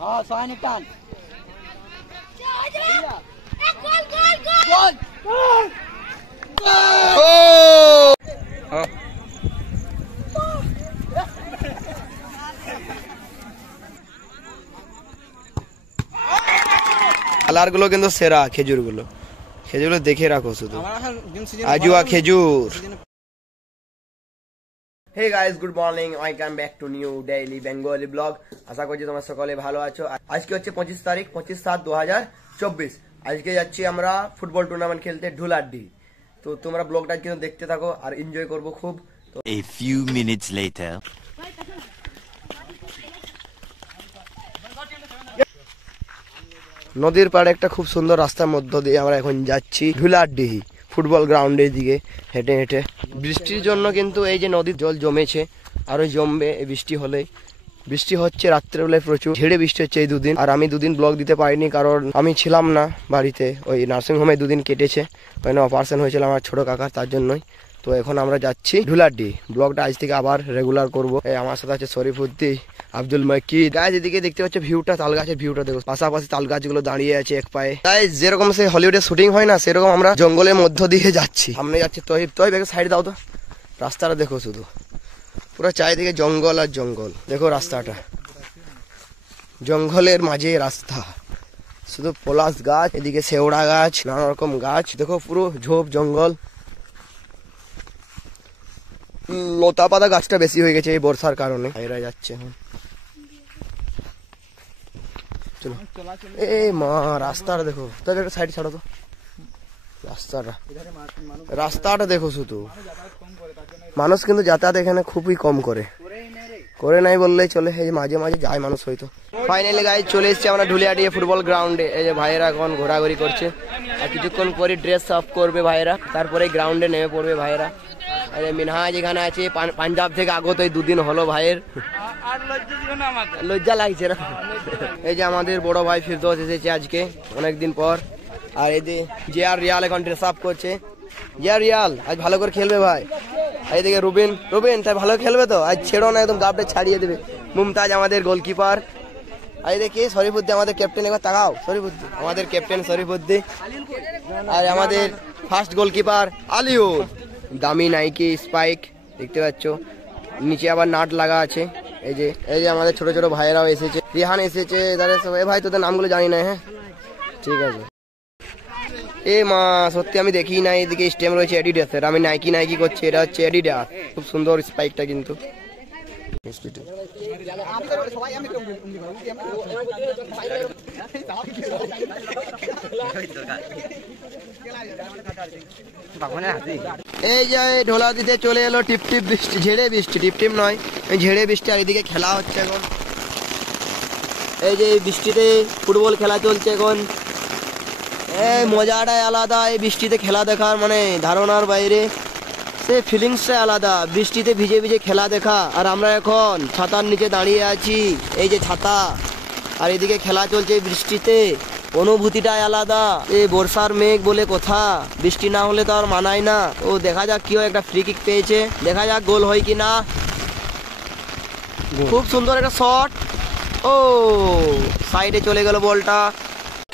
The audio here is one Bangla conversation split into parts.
हाँ सोहानी टान गोल কালার গুলো কিন্তু সেরা, খেজুর গুলো দেখে রাখো শুধু, আজুয়া খেজুর। Hey guys, good morning, welcome back to new daily Bengali blog. আশা করছি তোমরা সকলে ভালো আছো। আজকে হচ্ছে 25 তারিখ, 25/7/2024। আজকে যাচ্ছি আমরা ফুটবল টুর্নামেন্ট খেলতে ঢুলাড্ডি। তো তোমরা ব্লগটা কিন্তু দেখতে থাকো আর এনজয় করবো খুব। A few minutes later. নদীর পাড়ে একটা খুব সুন্দর রাস্তার মধ্য দিয়ে আমরা এখন যাচ্ছি ঢুলাড্ডি ফুটবল গ্রাউন্ডের দিকে হেঁটে হেঁটে। বৃষ্টির জন্য কিন্তু এই যে নদীর জল জমেছে, আরো জমবে এই বৃষ্টি হলে। বৃষ্টি হচ্ছে রাত্রেবেলায় প্রচুর, ঝেড়ে বৃষ্টি হচ্ছে এই দুদিন। আর আমি দুদিন ব্লগ দিতে পারিনি কারণ আমি ছিলাম না বাড়িতে, ওই নার্সিংহোমে দুদিন কেটেছে, ওখানে অপারেশন হয়েছিল আমার ছোট কাকার, তার জন্যই। তো এখন আমরা যাচ্ছি ঢুলাড্ডি। ব্লগটা আজ থেকে আবার রেগুলার করবো। আমার সাথে আছে শরীফুদ্দি, আব্দুল মাকিদ। গাইস এদিকে দেখতে পাচ্ছ ভিউটা, তাল গাছের ভিউটা দেখো, পাশাপাশি তাল গাছগুলো দাঁড়িয়ে আছে এক পায়ে। গাইস যেরকম সে হলিউডে শুটিং হয় না, সেরকম আমরা জঙ্গলের মধ্য দিয়ে যাচ্ছি। সামনে যাচ্ছে তহিব, সাইড দাও তো। রাস্তাটা দেখো শুধু, পুরো চারিদিকে জঙ্গল আর জঙ্গল। দেখো রাস্তাটা, জঙ্গলের মাঝে রাস্তা, শুধু পলাশ গাছ, এদিকে শেওড়া গাছ, নানা রকম গাছ। দেখো পুরো ঝোপ জঙ্গল। লতা পাতা গাছটা বেশি হয়ে গেছে এই বর্ষার কারণে। ভাইরা যাচ্ছে এখন, চলো। এ মা, রাস্তাটা দেখো, তবে একটা সাইড ছাড়ো তো। রাস্তাটা দেখো শুধু, মানুষ কিন্তু যাতায়াত এখানে খুবই কম করে নাই বললেই চলে। এই মাঝে মাঝে যায় মানুষ হয়তো। ফাইনালি গাইস চলে এসেছি আমরা ঢুলিয়াডি ফুটবল গ্রাউন্ডে। এই যে ভাইয়েরা এখন ঘোরাঘুরি করছে, আর কিছুক্ষণ পরে ড্রেস আপ করবে ভাইয়েরা, তারপরে গ্রাউন্ডে নেমে পড়বে ভাইয়েরা। মিনহাজ এখানে আছে পাঞ্জাব থেকে আগত, এই দুদিন হলো ভাইয়ের। লজ্জা লাগছে না। এই যে আমাদের বড় ভাই ফিরদৌস এসেছে আজকে অনেকদিন পর। আর এই যে জিয়ার রিয়াল এখন ড্রেস আপ করছে। জিয়ার রিয়াল আজ ভালো করে খেলবে ভাই। এইদিকে রুবিন তাই ভালো খেলবে তো, আজ ছেড়ো না, একদম গাবটা ছাড়িয়ে দেবে। মুমতাজ আমাদের গোলকিপার। এই দেখি শরীফুদ্দি আমাদের ক্যাপ্টেন, একবার তাকাও শরীফুদ্দি আমাদের ক্যাপ্টেন শরীফুদ্দি। আর আমাদের ফার্স্ট গোলকিপার আলিউদ, দামি নাইকি স্পাইক দেখতে পাচ্ছ, নিচে আবার নাট লাগা আছে। এই যে আমাদের ছোট ছোট ভাইয়েরাও এসেছে, রিহান এসেছে, এদারে সবাই। ভাই তোদের নামগুলো জানি না। হ্যাঁ ঠিক আছে। এ মা, সত্যি আমি দেখি না। এদিকে স্টেম রয়েছে অ্যাডিডাসের, আমি নাইকি করছি, এটা হচ্ছে অ্যাডিডাস। খুব সুন্দর স্পাইকটা কিন্তু। এই যে ঢোলা দিতে চলে এলো টিপটিপ বৃষ্টি, ঝেড়ে বৃষ্টি, টিপটিপ নয় ঝেড়ে বৃষ্টি। আর এদিকে খেলা হচ্ছে এখন। এই যে বৃষ্টিতে ফুটবল খেলা চলছে এখন। এই মজাটাই আলাদা, এই বৃষ্টিতে খেলা দেখার মানে ধারণার বাইরে, সে ফিলিংসটা আলাদা। বৃষ্টিতে ভিজে ভিজে খেলা দেখা। আর আমরা এখন ছাতার নিচে দাঁড়িয়ে আছি, এই যে ছাতা, আর এদিকে খেলা চলছে বৃষ্টিতে, অনুভূতিটাই আলাদা। এই বর্ষার মেঘ বলে কথা, বৃষ্টি না হলে তো আর মানায় না। ও দেখা যাক কি হয়, একটা ফ্রি কিক পেয়েছে, দেখা যাক গোল হয় কিনা। খুব সুন্দর একটা শট, ও সাইডে চলে গেল বলটা।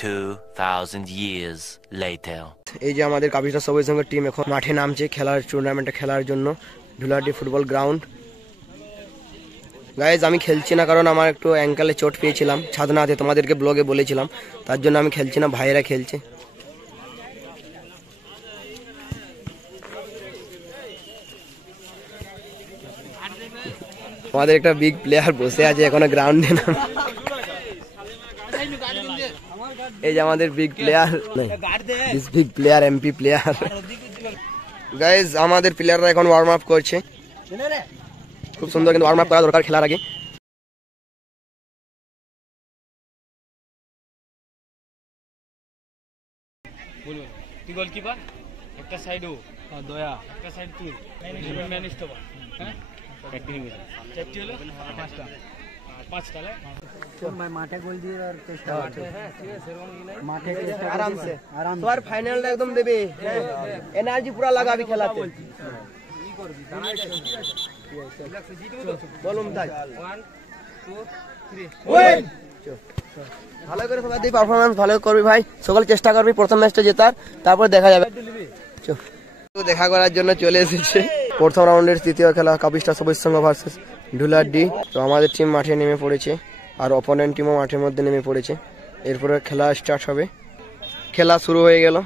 2000 years later. এই যে আমাদের কাবিটা সবাই সঙ্গে টিম এখন মাঠে নামছে খেলার, টুর্নামেন্টে খেলার জন্য ঢুলাডি ফুটবল গ্রাউন্ড। গাইজ আমি খেলছি না কারণ আমার একটু অ্যাঙ্কেলে চোট পেয়েছিলাম ছাদনাতে, তোমাদেরকে ব্লগে বলেছিলাম, তার জন্য আমি খেলছি না, ভাইয়েরা খেলছে। আমাদের একটা বিগ প্লেয়ার বসে আছে এখনো গ্রাউন্ডে না। এই যে আমাদের big player MP player. Guys আমাদের প্লেয়াররা এখন ওয়ার্ম আপ করছে, খুব সুন্দর কিন্তু ওয়ার্ম আপ করা দরকার খেলার আগে। তুই গোলকিপার, একটা সাইড ও দয়া, একটা সাইড তুই ম্যান স্টপার। হ্যাঁ চারটি হলো, পাঁচটা মাঠে গোল দিয়ে চেষ্টা করছে। মাঠে আরামসে তোমার ফাইনালটা একদম দেবে, এনার্জি পুরা লাগাবি খেলাতে। বলুন তাই ভালো করে সবাই দিয়ে পারফরমেন্স ভালো করবি ভাই, সকল চেষ্টা করবি প্রথম ম্যাচটা জেতার, তারপর দেখা যাবে। দেখা করার জন্য চলে এসেছে প্রথম রাউন্ডের তৃতীয় খেলা কাপিস্টার সবুজ সংঘ ভার্সেস ঢুলাড্ডি। তো আমাদের টিম মাঠে নেমে পড়েছে আর অপোনেন্ট টিমও মাঠের মধ্যে নেমে পড়েছে। এরপরে খেলা স্টার্ট হবে, খেলা শুরু হয়ে গেল।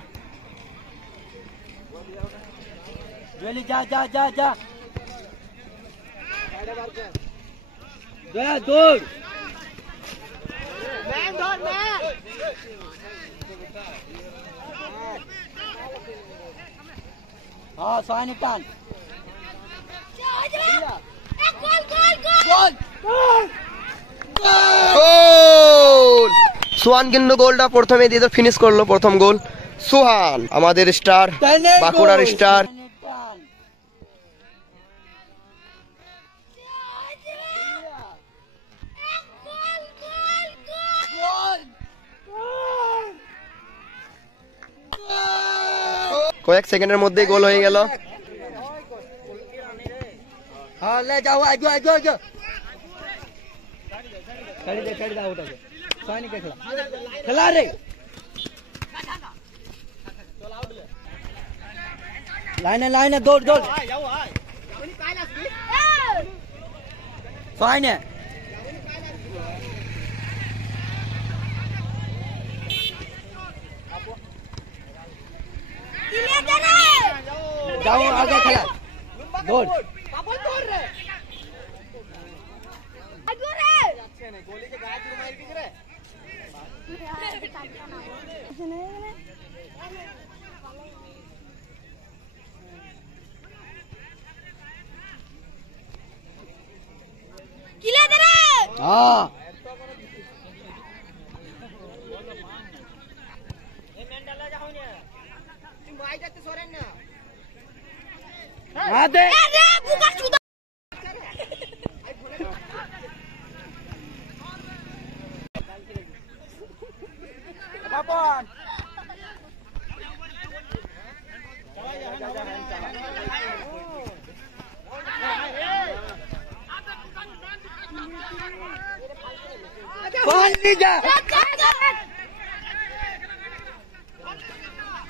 যা যা যা যা দৌড় हाँ सैनिक टान সোহান কিন্তু গোলটা প্রথমে দিয়ে ফিনিশ করলো, প্রথম গোল সোহান আমাদের স্টার, বাঁকুড়ার স্টার। কয়েক সেকেন্ডের মধ্যেই গোল হয়ে গেল। हाँ ले जाओ आगो आगो आगो छड़ी दे आउट आगे सैनिक के खिला खिला रे लाइन दौड़ दौड़ सैनिक जाओ आगे खिला दौड़ हाँ दे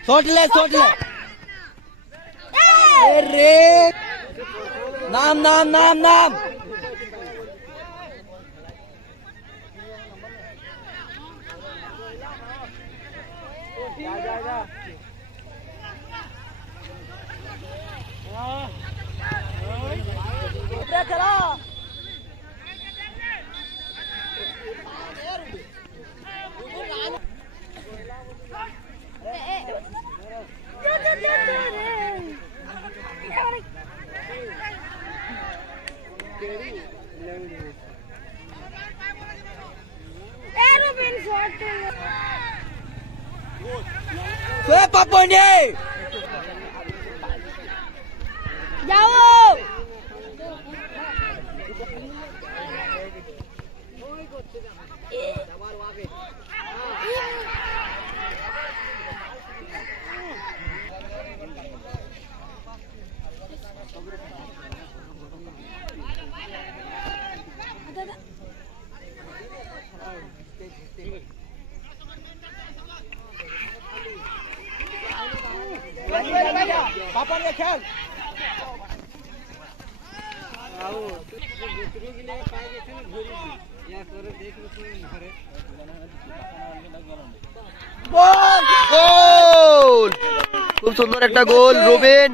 सोट ले अरे नाम नाम नाम नाम चला पापोने जाओ पापा ने खेल গোল, খুব সুন্দর একটা গোল রুবেন।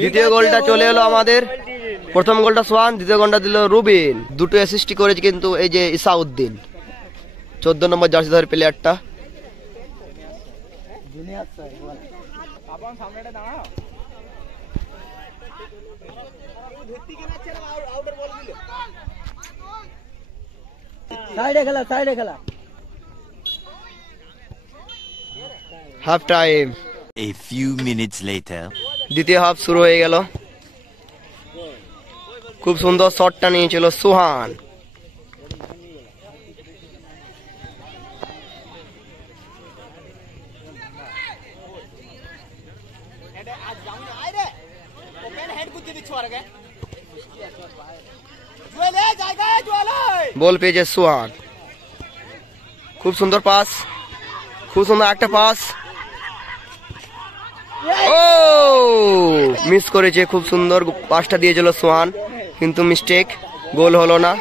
দ্বিতীয় গোলটা চলে এলো আমাদের, প্রথম গোলটা সোহান, দ্বিতীয় গোলটা দিল রুবিন। দুটো অ্যাসিস্ট করেছে কিন্তু এই যে ইসাউদ্দিন, 14 নম্বর জার্সি ধরে প্লেয়ারটা। साइड खेला half time. A few minutes later. দ্বিতীয় হাফ শুরু হয়ে গেল। খুব সুন্দর শটটা নিয়েছিল সোহান। বল পেয়েছে সোহান, খুব সুন্দর পাস, খুব সুন্দর একটা পাস। ও মিস করেছে, খুব সুন্দর পাসটা দিয়েছিল সোহান, কিন্তু মিস্টেক, গোল হলো না।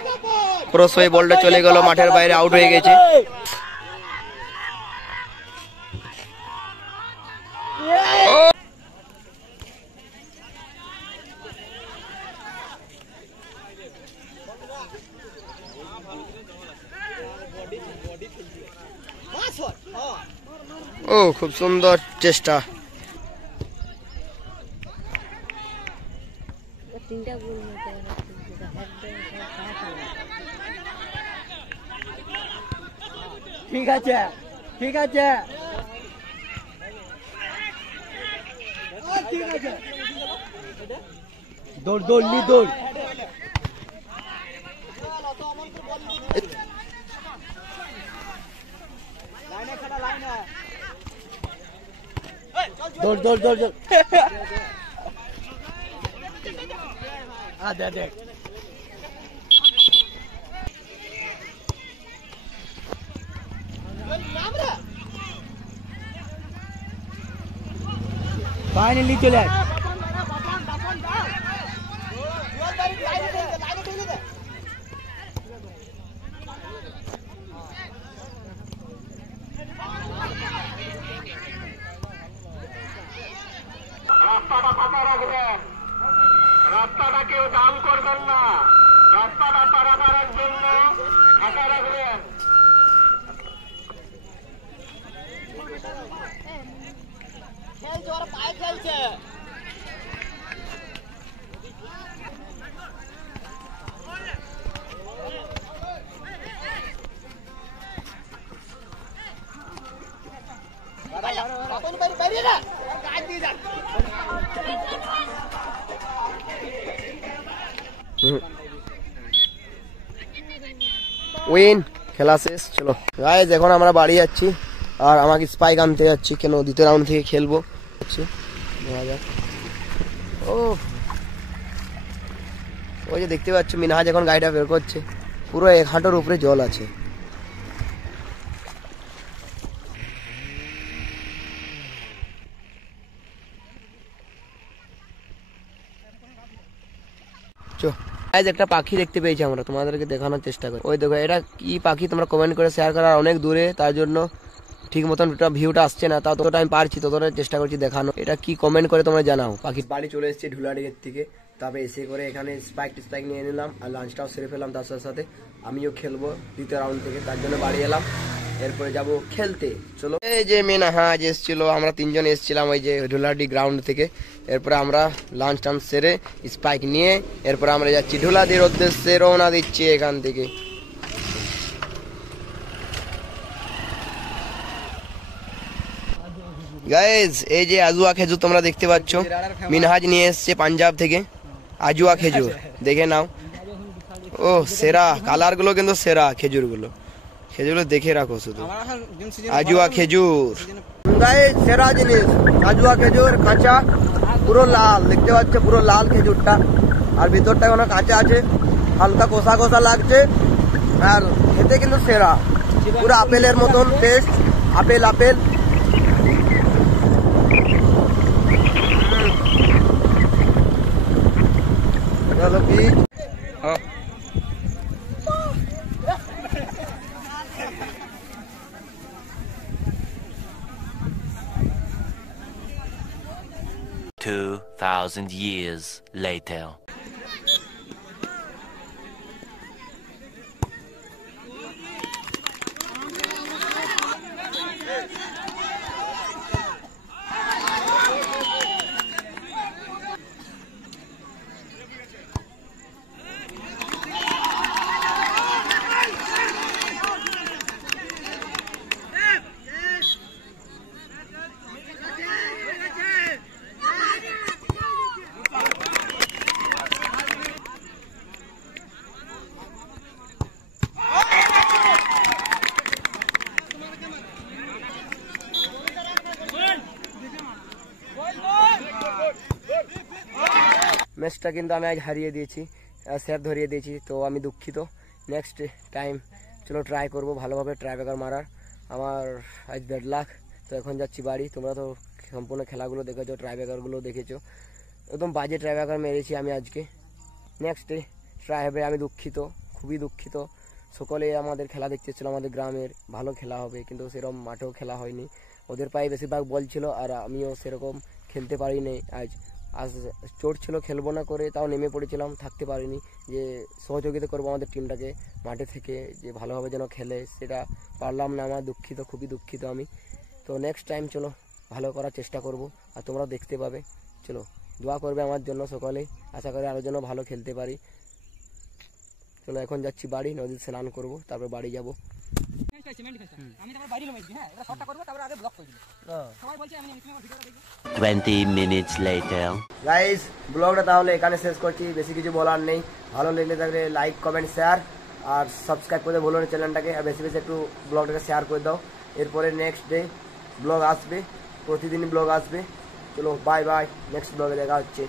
ক্রস হয়ে বলটা চলে গেল মাঠের বাইরে, আউট হয়ে গেছে। ও খুব সুন্দর চেষ্টা। ঠিক আছে, ঠিক আছে, ঠিক আছে, দৌড় দৌড় নি দৌড়। দৌড় দৌড় দৌড় দৌড়। দেখ দেখ, ফাইনালি চলে আয়। রাস্তাটা ফাঁকা রাখবেন, রাস্তাটা কেউ দাম করবেন না, রাস্তাটা পারাপারের জন্য ফাঁকা রাখবেন। খেলছে, ওরা পায়ে খেলছে। উইন, খেলা শেষ। চলো গাইস, এখন আমরা বাড়ি যাচ্ছি আর আমাকে স্পাইক আনতে যাচ্ছি, কেন দ্বিতীয় রাউন্ড থেকে খেলবো। ও ওই যে দেখতে পাচ্ছ মিনহাজ এখন গাড়িটা বের করছে, পুরো 1 হাঁটুর উপরে জল আছে। একটা পাখি দেখতে পেয়েছি আমরা, তোমাদেরকে দেখানোর চেষ্টা করি। ওই দেখো, এটা কি পাখি তোমরা কমেন্ট করে শেয়ার করার, অনেক দূরে, তার জন্য ঠিক মতন ভিউটা আসছে না, তাও ততটা আমি পারছি, ততটা চেষ্টা করছি দেখানো। এটা কি কমেন্ট করে তোমরা জানাও। পাখি বাড়ি চলে এসেছে ঢুলাডিগের থেকে, তারপরে এসে করে এখানে স্পাইক নিয়ে নিলাম আর লাঞ্চটাও সেরে ফেলাম। তার সাথে সাথে আমিও খেলবো দ্বিতীয় রাউন্ড থেকে, তার জন্য বাড়ি এলাম, এরপরে যাব খেলতে। চলো, এই যে মিনহাজ এসেছিল, আমরা 3 জন এসেছিলাম ওই যে ঢুলাডি গ্রাউন্ড থেকে। এরপরে আমরা লাঞ্চ টাঞ্চ সেরে স্পাইক নিয়ে এরপরে আমরা যাচ্ছি ঢুলাডির উদ্দেশ্যে, রওনা দিচ্ছি এখান থেকে। গাইজ, এই যে আজুয়া খেজুর তোমরা দেখতে পাচ্ছ, মিনহাজ নিয়ে এসছে পাঞ্জাব থেকে আজুয়া খেজুর, দেখে নাও। ও সেরা, কালার গুলো কিন্তু সেরা, খেজুরগুলো দেখে রাখো শুধু। আজুয়া খেজুর গাইজ, সেরা জিনিস আজুয়া খেজুর, কাঁচা, পুরো লাল দেখতে পাচ্ছ, পুরো লাল খেজুরটা, আর ভিতরটা এখনো কাঁচা আছে, হালকা কষা কষা লাগছে, আর খেতে কিন্তু সেরা, পুরো আপেলের মতন টেস্ট, আপেল আপেল। চলো কি 2,000 years later. ম্যাচটা কিন্তু আমি আজ হারিয়ে দিয়েছি, স্যার ধরিয়ে দিয়েছি, তো আমি দুঃখিত। নেক্সট টাইম চলো ট্রাই করব ভালোভাবে ট্রাইব্রেকার মারার। আমার আজ 1.5 লাখ, তো এখন যাচ্ছি বাড়ি। তোমরা তো সম্পূর্ণ খেলাগুলো দেখেছো, ট্রাইব্রেকারগুলো দেখেছো, একদম বাজে ট্রাইব্রেকার মেরেছি আমি আজকে। নেক্সট ট্রাই হবে, আমি দুঃখিত, খুবই দুঃখিত। সকলে আমাদের খেলা দেখতে ছিল, আমাদের গ্রামের ভালো খেলা হবে, কিন্তু সেরকম মাঠেও খেলা হয়নি। ওদের পায়ে বেশিরভাগ বল ছিল আর আমিও সেরকম খেলতে পারিনি। আজ চোট ছিল, খেলবো না করে তাও নেমে পড়েছিলাম, থাকতে পারিনি যে সহযোগিতা করবো আমাদের টিমটাকে মাঠে থেকে, যে ভালোভাবে যেন খেলে, সেটা পারলাম না। আমার দুঃখিত, খুবই দুঃখিত আমি। তো নেক্সট টাইম চলো ভালো করার চেষ্টা করব, আর তোমরাও দেখতে পাবে। চলো দোয়া করবে আমার জন্য সকলেই, আশা করি আরও যেন ভালো খেলতে পারি। চলো এখন যাচ্ছি বাড়ি, নদীতে স্নান করব, তারপর বাড়ি যাব। আমি তারপর বাইরে লোক হ্যাঁ, এটা শর্টটা করবো, তারপর আগে ব্লক করে দিবো। সবাই বলছে আমি ভিডিওটা দেখবো। 20 minutes later. গাইস, ব্লগটা তাহলে এখানে শেষ করছি, বেশি কিছু বলার নেই। ভালো লেগে থাকলে লাইক, কমেন্ট, শেয়ার আর সাবস্ক্রাইব করে বলো না চ্যানেলটাকে, আর বেশি বেশি একটু ব্লগটাকে শেয়ার করে দাও। এরপরে নেক্সট ডে ব্লগ আসবে, প্রতিদিনই ব্লগ আসবে। চলো বাই বাই, নেক্সট ব্লগে দেখা হচ্ছে।